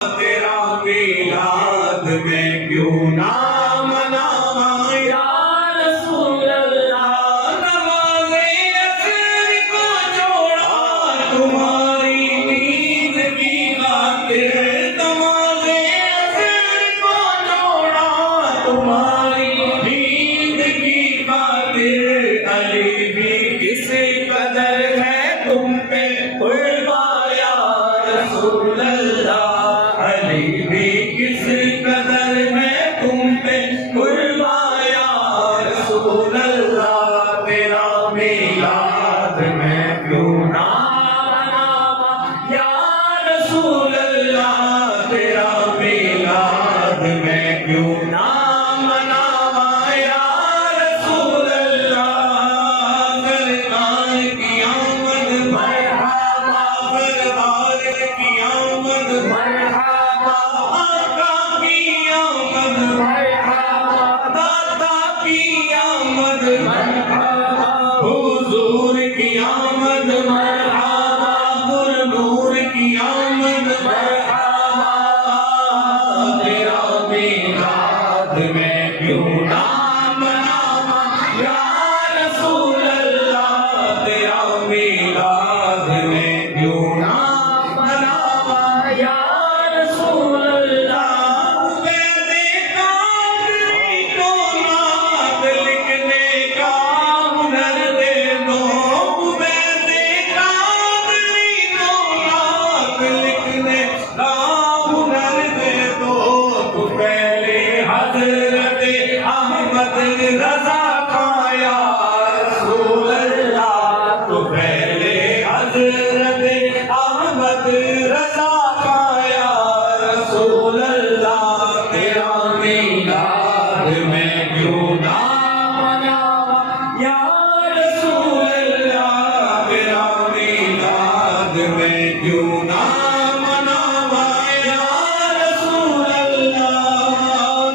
تیرا میلاد میں کیوں نہ مناواں یا رسول اللہ، نماز عصر کو چھوڑا تمہاری نیند کی خاطر، نماز عصر کو چھوڑا تمہاری نیند کی خاطر، علی بھی کس قدر ہے تم پہ قربان یا رسول اللہ، علی بھی کس قدر میں تم پہ قربان یا رسول اللہ، تیرا میلاد میں کیوں نہ مناواں یا رسول اللہ، تیرا میلاد میں کیوں نہ مناواں یا رسول اللہ، سرکار کی آمد مرحبا، سرکار کی آمد مرحبا، آقا کی آمد مرحبا، داتا کی آمد مرحبا، حضور کی آمد مرحبا، پر نور کی آمد مرحبا، تیرا میلاد میں کیوں نہ مناواں یا رسول اللہ، تیرا میلاد میں کیوں نہ مناواں یا رسول اللہ، عبید قادری کو نعت لکھنے کا ہنر دے دو، عبید قادری کو نعت لکھنے کا ہنر دے دو، تو پہلے حضرت احمد رضا کا یا رسول اللہ، تو پہلے حضرت احمد رضا کا یا رسول اللہ، تیرا میلاد میں کیوں نہ مناواں یا رسول اللہ، تیرا میلاد میں کیوں نہ مناواں یا رسول اللہ،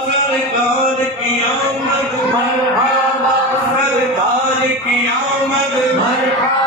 سرکار کی آمد مرحبا، سرکار کی آمد مرحبا،